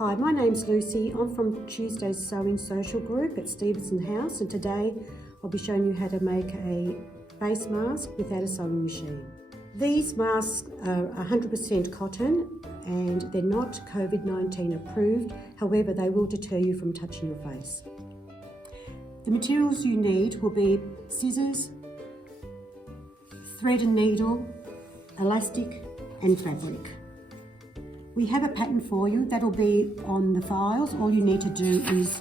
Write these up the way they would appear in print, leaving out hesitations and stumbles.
Hi, my name's Lucy. I'm from Tuesday's Sewing Social Group at Stevenson House, and today I'll be showing you how to make a face mask without a sewing machine. These masks are 100% cotton and they're not COVID-19 approved, however they will deter you from touching your face. The materials you need will be scissors, thread and needle, elastic and fabric. We have a pattern for you that'll be on the files. All you need to do is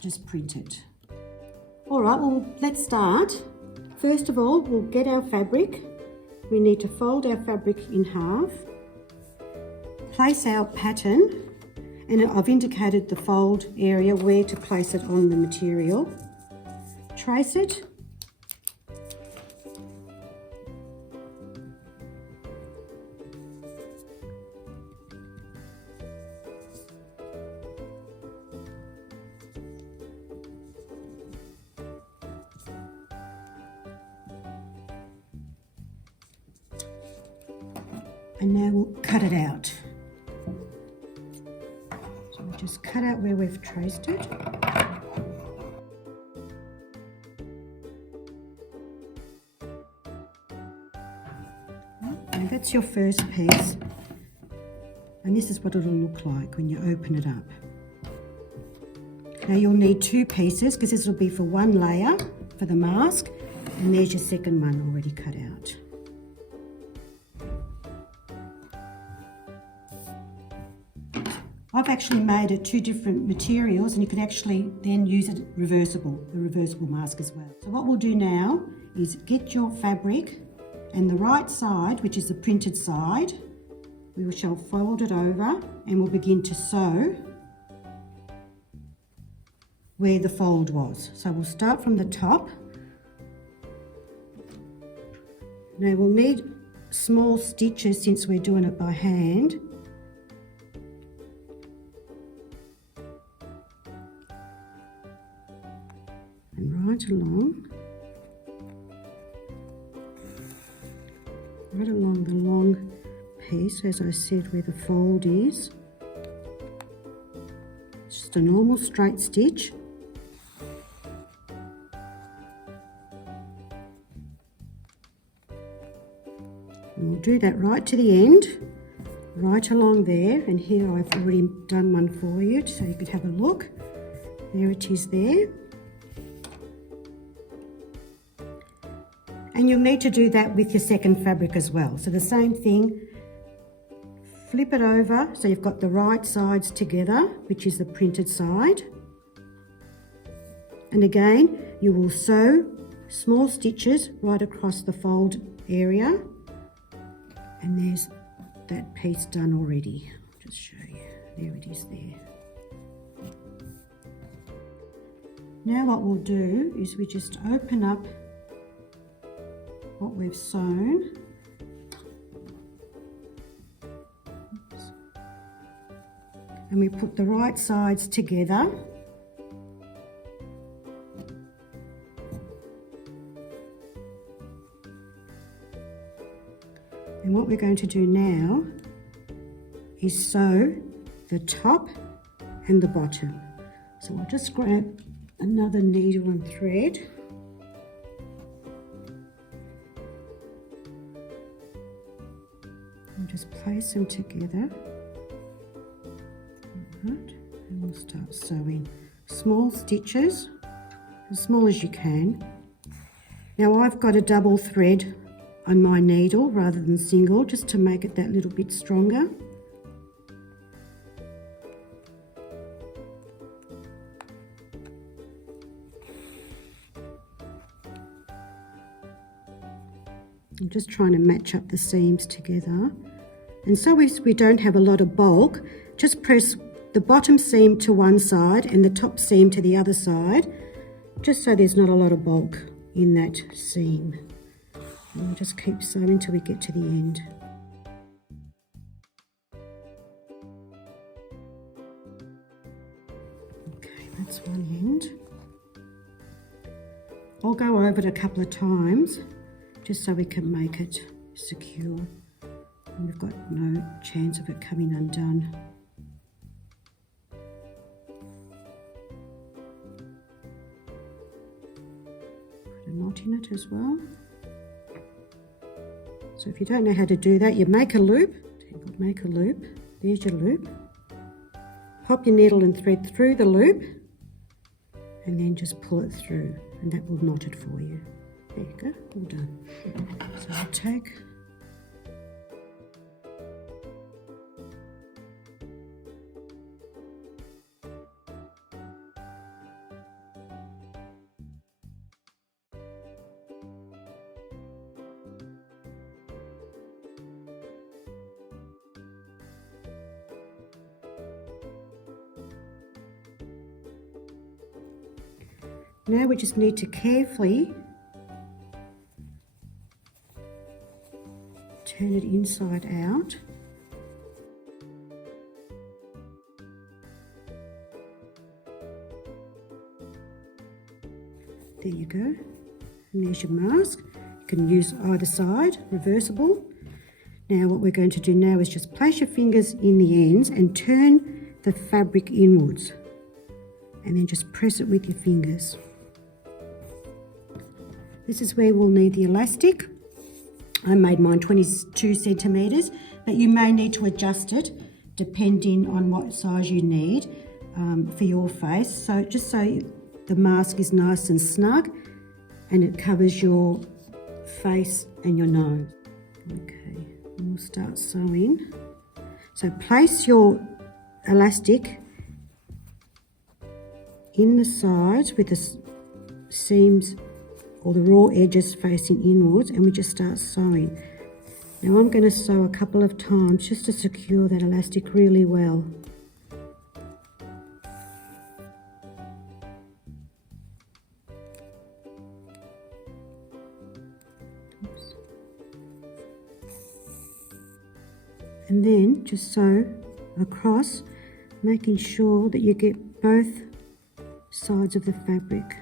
just print it. All right, well, let's start. First of all, we'll get our fabric. We need to fold our fabric in half, place our pattern, and I've indicated the fold area where to place it on the material. Trace it. And now we'll cut it out. So we'll just cut out where we've traced it. Now that's your first piece. And this is what it'll look like when you open it up. Now you'll need two pieces because this will be for one layer for the mask. And there's your second one already cut out. I've actually made it two different materials and you can actually then use it reversible, the reversible mask as well. So what we'll do now is get your fabric and the right side, which is the printed side, we shall fold it over and we'll begin to sew where the fold was. So we'll start from the top. Now we'll need small stitches since we're doing it by hand. And right along the long piece, as I said, where the fold is. Just a normal straight stitch. And we'll do that right to the end, right along there. And here I've already done one for you so you could have a look. There it is there. And you'll need to do that with your second fabric as well. So the same thing, flip it over so you've got the right sides together, which is the printed side. And again, you will sew small stitches right across the fold area. And there's that piece done already. I'll just show you. There it is there. Now what we'll do is we just open up what we've sewn. Oops. And we put the right sides together. And what we're going to do now is sew the top and the bottom. So I'll just grab another needle and thread. And just place them together. Right. And we'll start sewing small stitches, as small as you can. Now I've got a double thread on my needle rather than single, just to make it that little bit stronger. I'm just trying to match up the seams together. And so if we don't have a lot of bulk, just press the bottom seam to one side and the top seam to the other side, just so there's not a lot of bulk in that seam. And we'll just keep sewing until we get to the end. Okay, that's one end. I'll go over it a couple of times just so we can make it secure. And we've got no chance of it coming undone. knot in it as well. So if you don't know how to do that, you make a loop, make a loop, there's your loop. Pop your needle and thread through the loop and then just pull it through and that will knot it for you. There you go, all done. So I'll take now we just need to carefully turn it inside out. There you go. And there's your mask. You can use either side, reversible. Now what we're going to do now is just place your fingers in the ends and turn the fabric inwards. And then just press it with your fingers. This is where we'll need the elastic. I made mine 22 centimetres, but you may need to adjust it depending on what size you need for your face. So just so the mask is nice and snug and it covers your face and your nose. Okay, we'll start sewing. So place your elastic in the sides with the seams or the raw edges facing inwards, and we just start sewing. Now I'm going to sew a couple of times just to secure that elastic really well. Oops. And then just sew across, making sure that you get both sides of the fabric.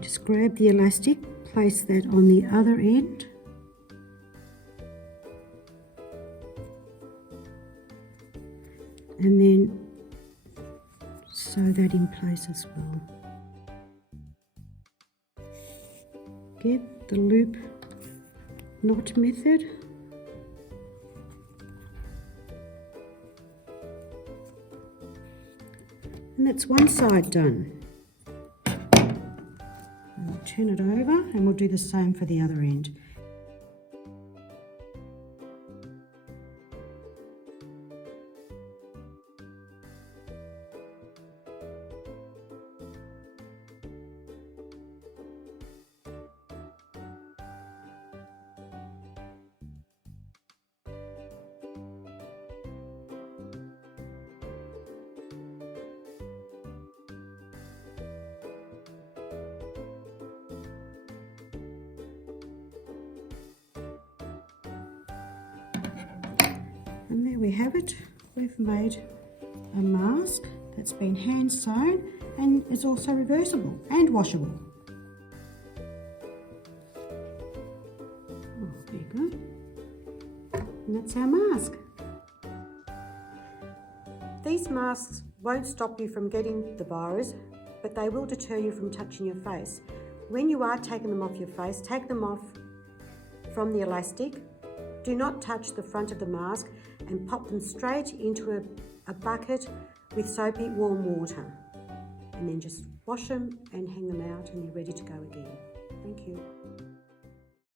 Just grab the elastic, place that on the other end. And then sew that in place as well. Get the loop knot method. And that's one side done. We'll turn it over and we'll do the same for the other end. And there we have it. We've made a mask that's been hand sewn and is also reversible and washable. Oh, there you go. And that's our mask. These masks won't stop you from getting the virus, but they will deter you from touching your face. When you are taking them off your face, take them off from the elastic. Do not touch the front of the mask and pop them straight into a bucket with soapy warm water. And then just wash them and hang them out and you're ready to go again. Thank you.